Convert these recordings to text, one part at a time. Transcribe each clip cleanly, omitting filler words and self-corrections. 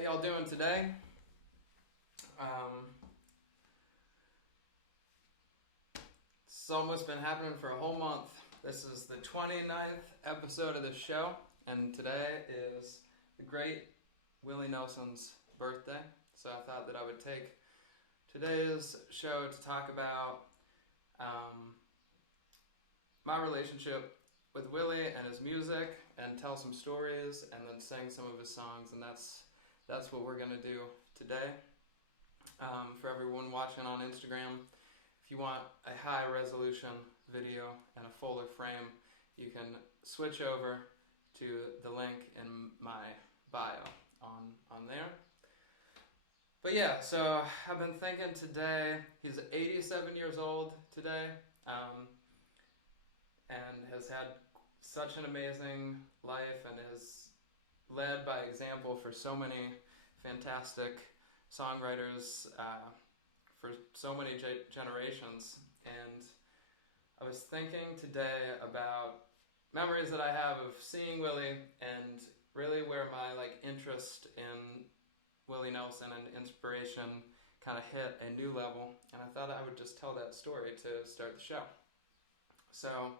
How y'all doing today? It's almost been happening for a whole month. This is the 29th episode of the show, and today is the great Willie Nelson's birthday. So I thought that I would take today's show to talk about my relationship with Willie and his music, and tell some stories, and then sing some of his songs, and that's what we're gonna do today. For everyone watching on Instagram, if you want a high resolution video and a fuller frame, you can switch over to the link in my bio on there. But yeah, so I've been thinking today, he's 87 years old today, and has had such an amazing life and has led by example for so many fantastic songwriters for so many generations. And I was thinking today about memories that I have of seeing Willie, and really where my interest in Willie Nelson and inspiration kind of hit a new level, and I thought I would just tell that story to start the show. So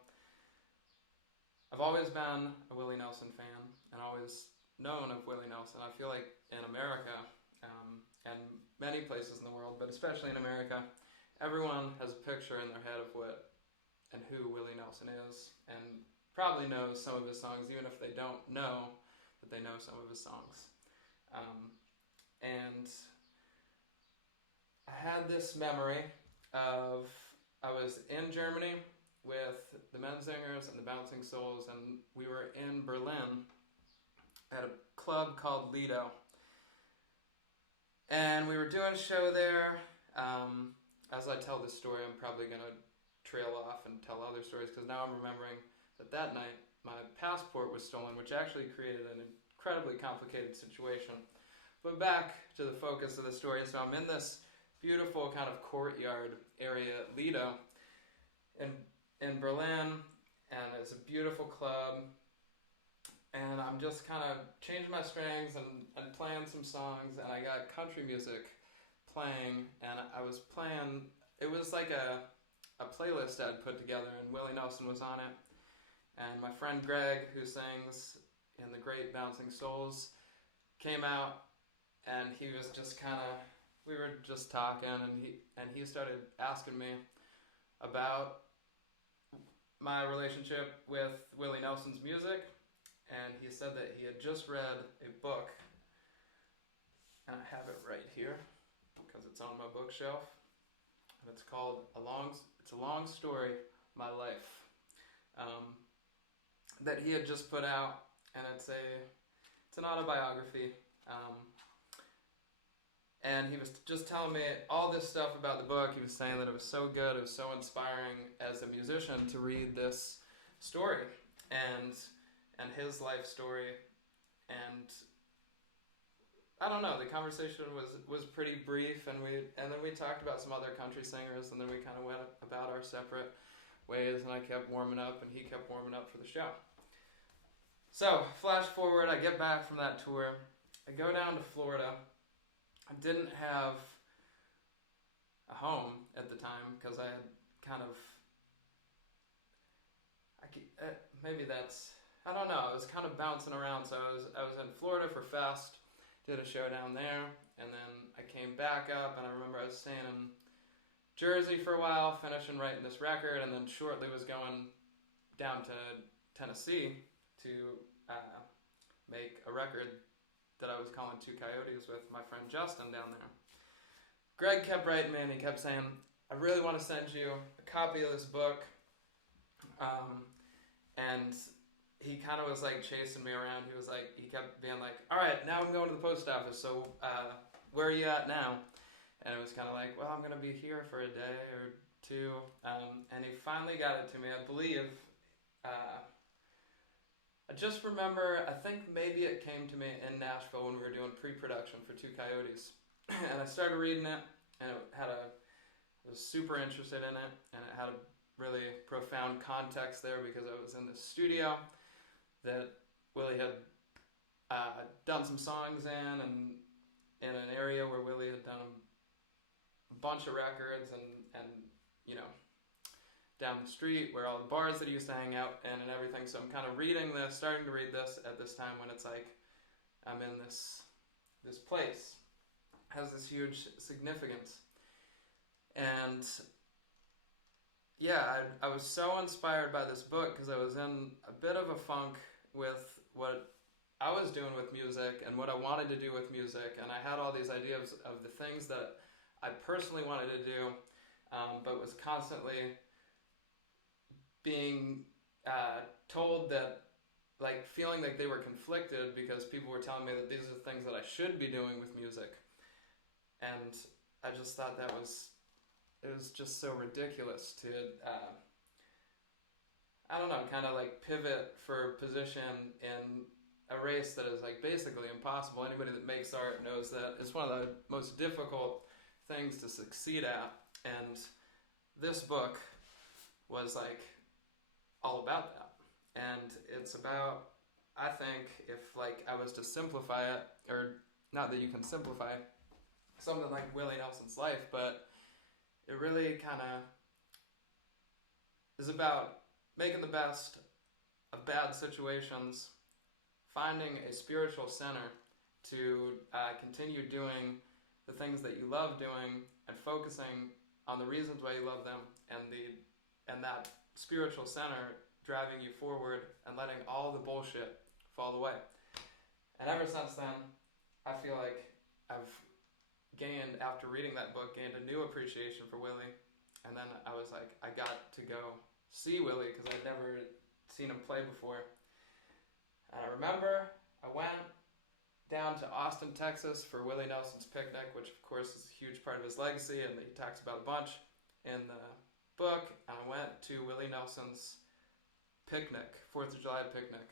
I've always been a Willie Nelson fan and always known of Willie Nelson. I feel like in America, and many places in the world, but especially in America, everyone has a picture in their head of what and who Willie Nelson is, and probably knows some of his songs, even if they don't know that they know some of his songs. And I had this memory of, I was in Germany with the Menzingers and the Bouncing Souls, and we were in Berlin at a club called Lido. And we were doing a show there. As I tell this story, I'm probably going to trail off and tell other stories, because now I'm remembering that night my passport was stolen, which actually created an incredibly complicated situation. But back to the focus of the story. So I'm in this beautiful kind of courtyard area at Lido in Berlin, and it's a beautiful club. And I'm just kind of changing my strings and playing some songs, and I got country music playing, and I was playing, it was like a playlist I'd put together, and Willie Nelson was on it. And my friend Greg, who sings in the great Bouncing Souls, came out, and he was just kind of, we were just talking, and he started asking me about my relationship with Willie Nelson's music. And he said that he had just read a book, and I have it right here because it's on my bookshelf, and it's called It's a Long Story, My Life, that he had just put out, and it's an autobiography, and he was just telling me all this stuff about the book. He was saying that it was so good, it was so inspiring as a musician to read this story, and his life story, and I don't know, the conversation was pretty brief, and then we talked about some other country singers, and then we kind of went about our separate ways, and I kept warming up, and he kept warming up for the show. So, flash forward, I get back from that tour, I go down to Florida. I didn't have a home at the time, because I had kind of, maybe that's, I don't know, I was kind of bouncing around. So I was in Florida for Fest, did a show down there, and then I came back up, and I remember I was staying in Jersey for a while, finishing writing this record, and then shortly was going down to Tennessee to make a record that I was calling Two Coyotes with my friend Justin down there. Greg kept writing me, and he kept saying, I really want to send you a copy of this book, and he kind of was chasing me around. He kept being like, all right, now I'm going to the post office, so where are you at now? And it was kind of like, well, I'm going to be here for a day or two. And he finally got it to me, I believe. I just remember, I think maybe it came to me in Nashville when we were doing pre-production for Two Coyotes. And I started reading it, and I was super interested in it, and it had a really profound context there, because I was in the studio that Willie had done some songs in, and in an area where Willie had done a bunch of records, and you know, down the street where all the bars that he used to hang out in and everything. So I'm kind of starting to read this at this time when it's like I'm in this place. It has this huge significance. And yeah, I was so inspired by this book because I was in a bit of a funk with what I was doing with music and what I wanted to do with music, and I had all these ideas of the things that I personally wanted to do, but was constantly being told that, like, feeling like they were conflicted because people were telling me that these are the things that I should be doing with music. And I just thought it was just so ridiculous to, I don't know, kind of like pivot for position in a race that is like basically impossible. Anybody that makes art knows that it's one of the most difficult things to succeed at. And this book was like all about that. And it's about, I think, if like I was to simplify it, or not that you can simplify something like Willie Nelson's life, but it really kind of is about making the best of bad situations, finding a spiritual center to continue doing the things that you love doing, and focusing on the reasons why you love them, and that spiritual center driving you forward and letting all the bullshit fall away. And ever since then, I feel like I've gained, after reading that book, gained a new appreciation for Willie. And then I was like, I got to go see Willie because I'd never seen him play before. And I remember I went down to Austin, Texas for Willie Nelson's picnic, which of course is a huge part of his legacy and that he talks about a bunch in the book. And I went to Willie Nelson's picnic, 4th of July picnic.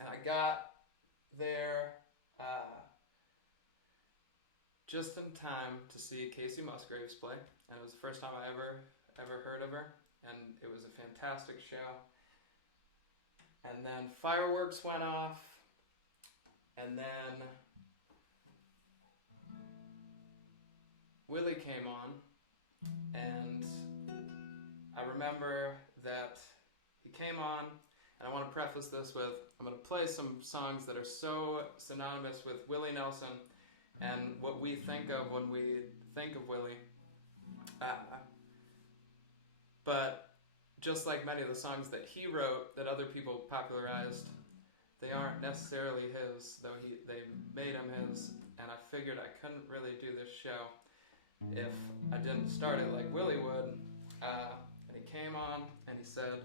And I got there just in time to see Casey Musgraves play. And it was the first time I ever heard of her. And it was a fantastic show. And then fireworks went off. And then Willie came on. And I remember that he came on, and I want to preface this with, I'm going to play some songs that are so synonymous with Willie Nelson and what we think of when we think of Willie. But just like many of the songs that he wrote that other people popularized, they aren't necessarily his, though they made him his. And I figured I couldn't really do this show if I didn't start it like Willie would. And he came on and he said,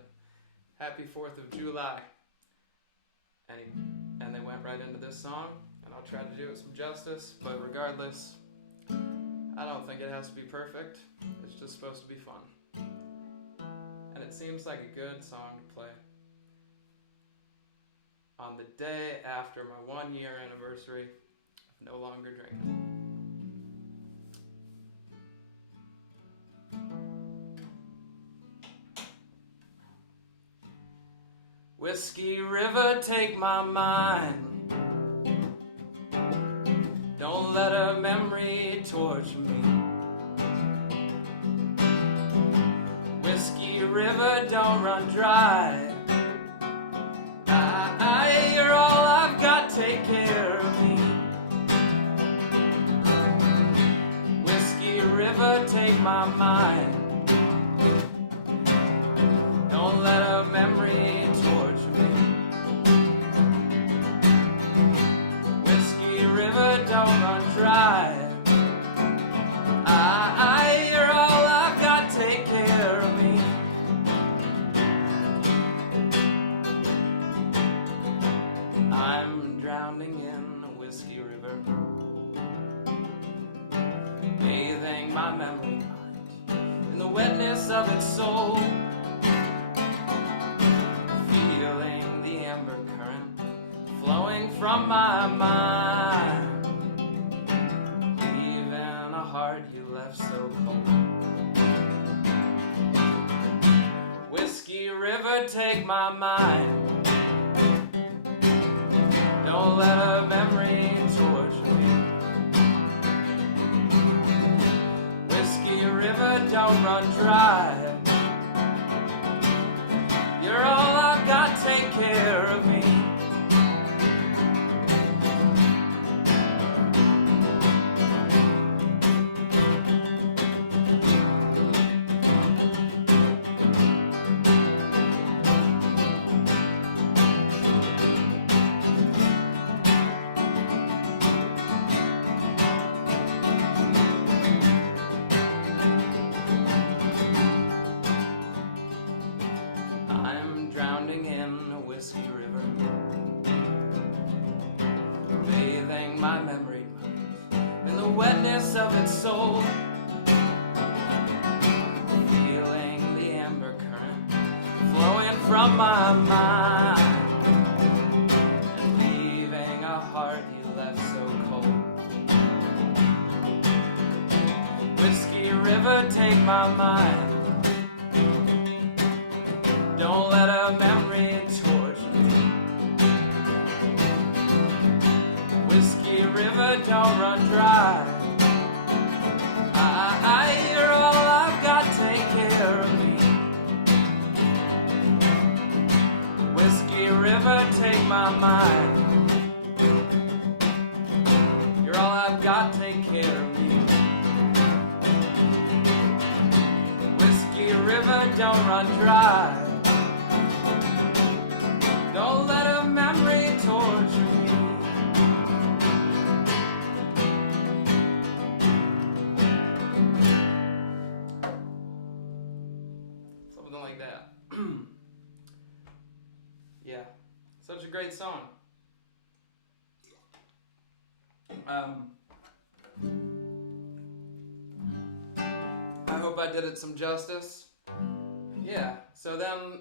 "Happy 4th of July." And they went right into this song, and I'll try to do it some justice, but regardless, I don't think it has to be perfect. It's just supposed to be fun. And it seems like a good song to play on the day after my 1-year anniversary of no longer drinking. Whiskey River, take my mind. Don't let a memory torture me. Whiskey River, don't run dry. You're all I've got, take care of me. Whiskey River, take my mind. Don't let a memory torture me. Whiskey River, don't run dry. You're all I've got, take care of me. I'm drowning in a whiskey river, bathing my memory mind in the wetness of its soul, feeling the amber current flowing from my mind, leaving a heart you left so cold. Whiskey River, take my mind. Don't let a memory torture me. don't run dry. You're all I've got, take care of me. I'm drowning in a whiskey river, bathing my memory in the wetness of its soul, feeling the amber current flowing from my mind, and leaving a heart you left so cold. Whiskey river, take my mind. Don't let a memory torture me. Whiskey river, don't run dry. You're all I've got, take care of me. Whiskey river, take my mind. You're all I've got, take care of me. Whiskey river, don't run dry. Don't let a memory torture me. Something like that. Yeah, such a great song. I hope I did it some justice. Yeah, so then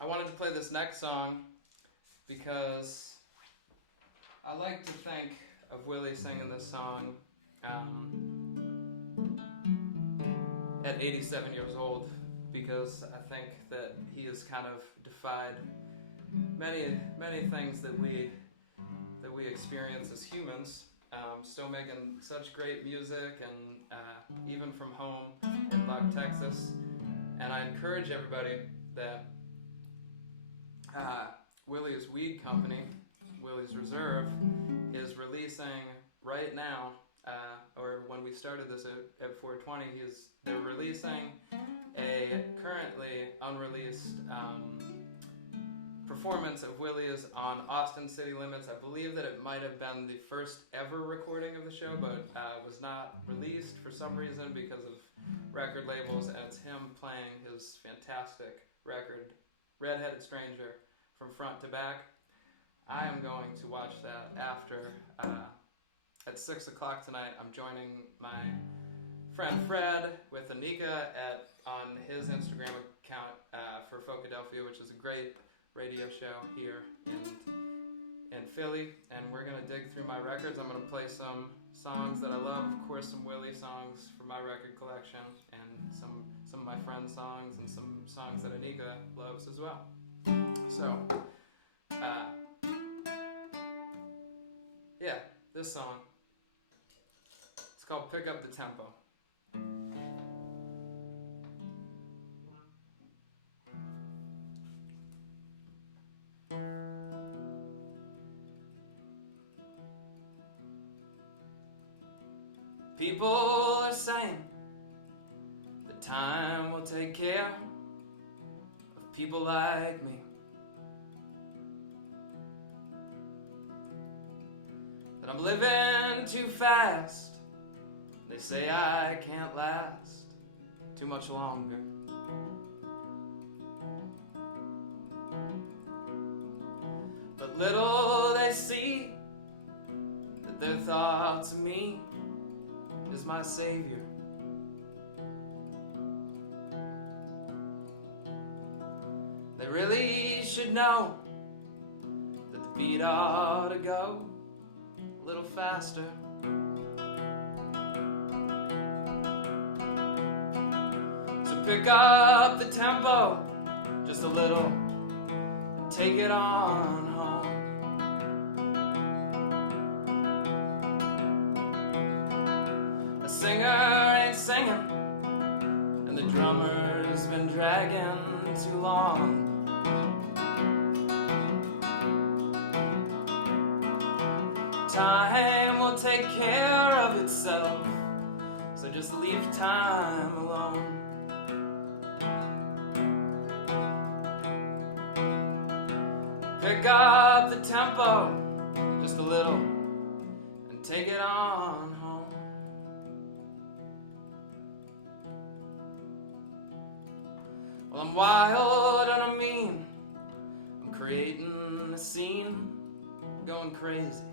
I wanted to play this next song because I like to think of Willie singing this song at 87 years old, because I think that he has kind of defied many things that we experience as humans. Still making such great music, and even from home in Lubbock, Texas. And I encourage everybody that Willie's weed company, Willie's Reserve, is releasing right now, or when we started this at 420, they're releasing a currently unreleased performance of Willie's on Austin City Limits. I believe that it might have been the first ever recording of the show, but was not released for some reason because of record labels, and it's him playing his fantastic record, Redheaded Stranger, from front to back. I am going to watch that after, at 6 o'clock tonight. I'm joining my friend Fred with Anika on his Instagram account for Folkadelphia, which is a great radio show here in Philly, and we're going to dig through my records. I'm going to play some songs that I love, of course some Willie songs from my record collection, and some of my friends' songs, and some songs that Anika loves as well. So, yeah, this song, it's called Pick Up the Tempo. People are saying that time will take care of people like me, that I'm living too fast. They say I can't last too much longer. But little they see that their thoughts of me is my savior. They really should know that the beat ought to go a little faster. So pick up the tempo just a little, take it on home. A singer ain't singing dragging too long. Time will take care of itself, so just leave time alone. Pick up the tempo just a little and take it on home. Well, I'm wild and I'm mean, I'm creating a scene, going crazy.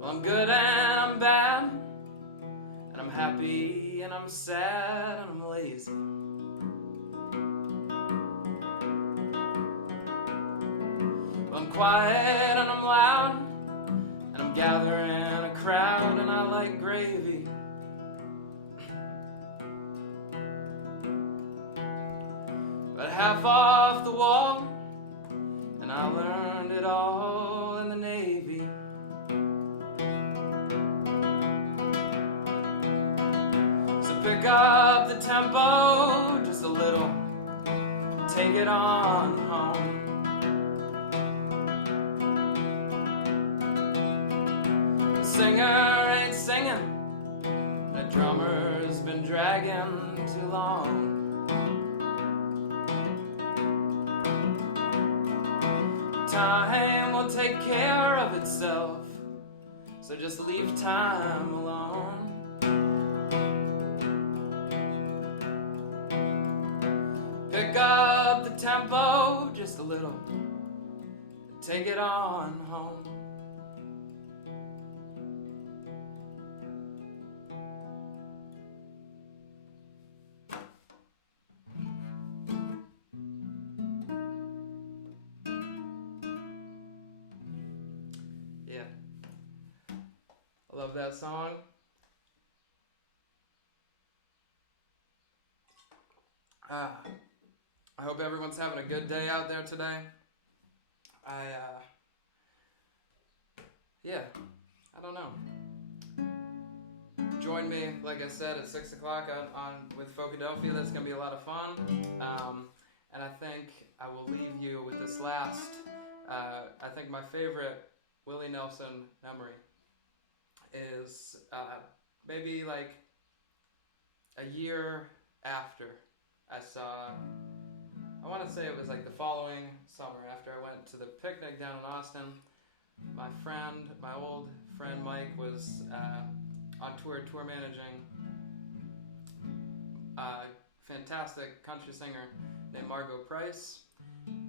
Well, I'm good and I'm bad, and I'm happy and I'm sad and I'm lazy. Well, I'm quiet and I'm loud, and I'm gathering a crowd, and I like gravy. But half off the wall, and I learned it all in the Navy. So pick up the tempo just a little, take it on home. The singer ain't singing, the drummer's been dragging too long. Time will take care of itself, so just leave time alone. Pick up the tempo just a little, take it on home. Yeah, I love that song. I hope everyone's having a good day out there today. I don't know. Join me, like I said, at 6 o'clock on with Focadelphia. That's going to be a lot of fun. And I think I will leave you with this last, I think my favorite Willie Nelson memory is maybe like a year after I want to say it was like the following summer after I went to the picnic down in Austin. My old friend Mike was on tour managing a fantastic country singer named Margot Price,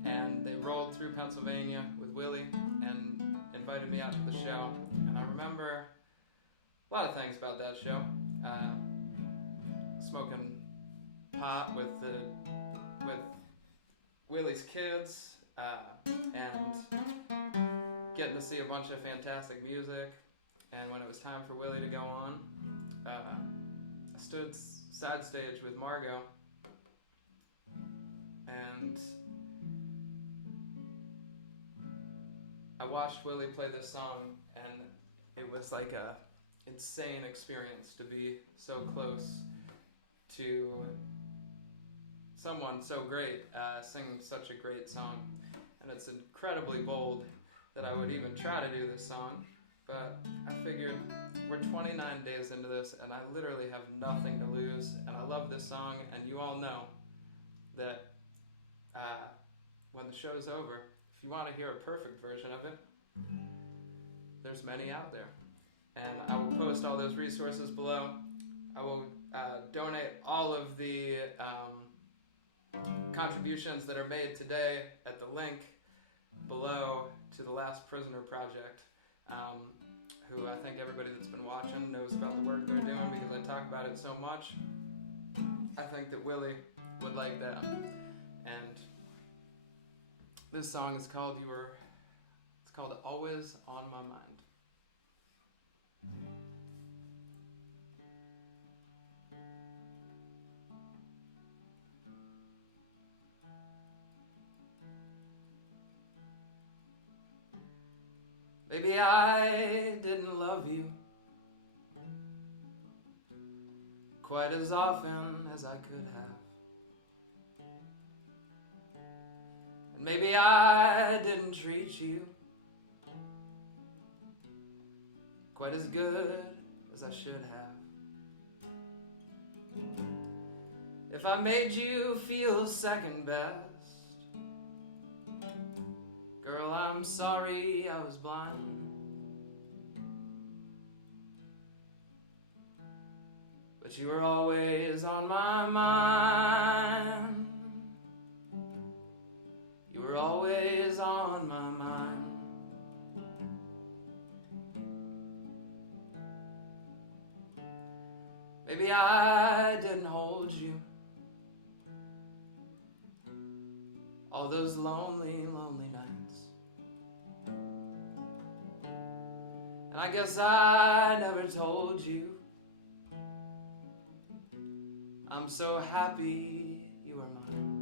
and they rolled through Pennsylvania with Willie and invited me out to the show. And I remember a lot of things about that show. Smoking pot with Willie's kids, and getting to see a bunch of fantastic music. And when it was time for Willie to go on, I stood side stage with Margot, and I watched Willie play this song, and it was like a insane experience to be so close to someone so great singing such a great song. And it's incredibly bold that I would even try to do this song, but I figured we're 29 days into this and I literally have nothing to lose, and I love this song, and you all know that when the show's over, if you want to hear a perfect version of it, there's many out there. And I will post all those resources below. I will donate all of the contributions that are made today at the link below to the Last Prisoner Project, who I think everybody that's been watching knows about the work they're doing because I talk about it so much. I think that Willie would like that. And this song is called Always on My Mind. Maybe I didn't love you quite as often as I could have. And maybe I didn't treat you quite as good as I should have. If I made you feel second best, girl, I'm sorry I was blind. But you were always on my mind. You were always on my mind. Maybe I didn't hold you all those lonely, lonely nights. And I guess I never told you I'm so happy you are mine.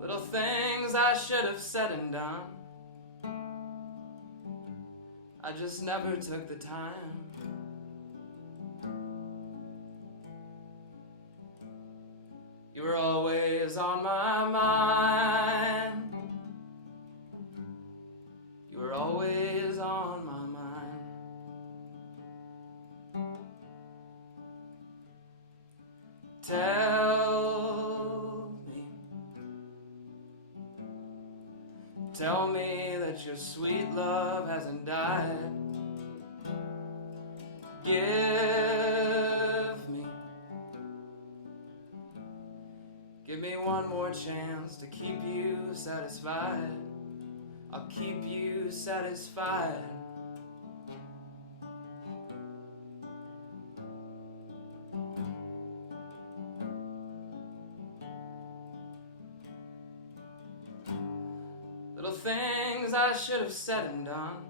Little things I should have said and done, I just never took the time. You were always on my mind. You were always on my mind. Tell me that your sweet love hasn't died. Give me one more chance to keep you satisfied. I'll keep you satisfied. Little things I should have said and done,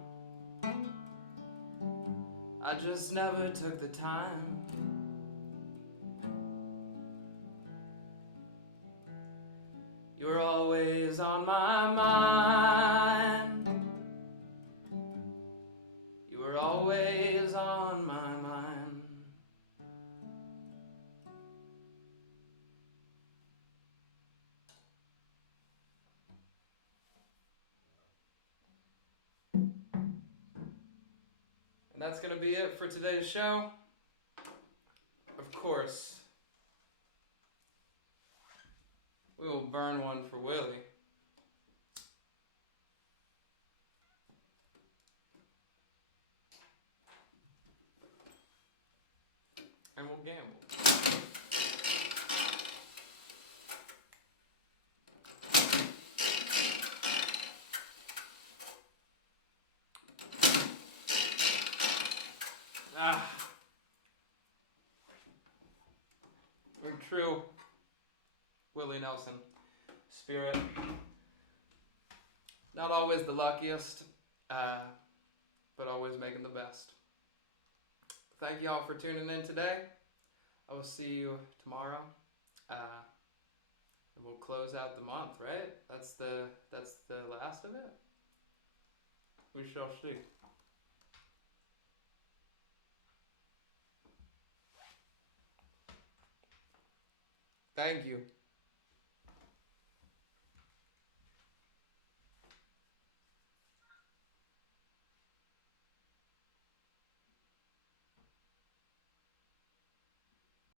I just never took the time. You were always on my mind. You were always on my mind. And that's going to be it for today's show. Of course, we will burn one for Willie. And we'll gamble. We're true Willie Nelson spirit. Not always the luckiest, but always making the best. Thank you all for tuning in today. I will see you tomorrow. And we'll close out the month, right? That's the last of it. We shall see. Thank you.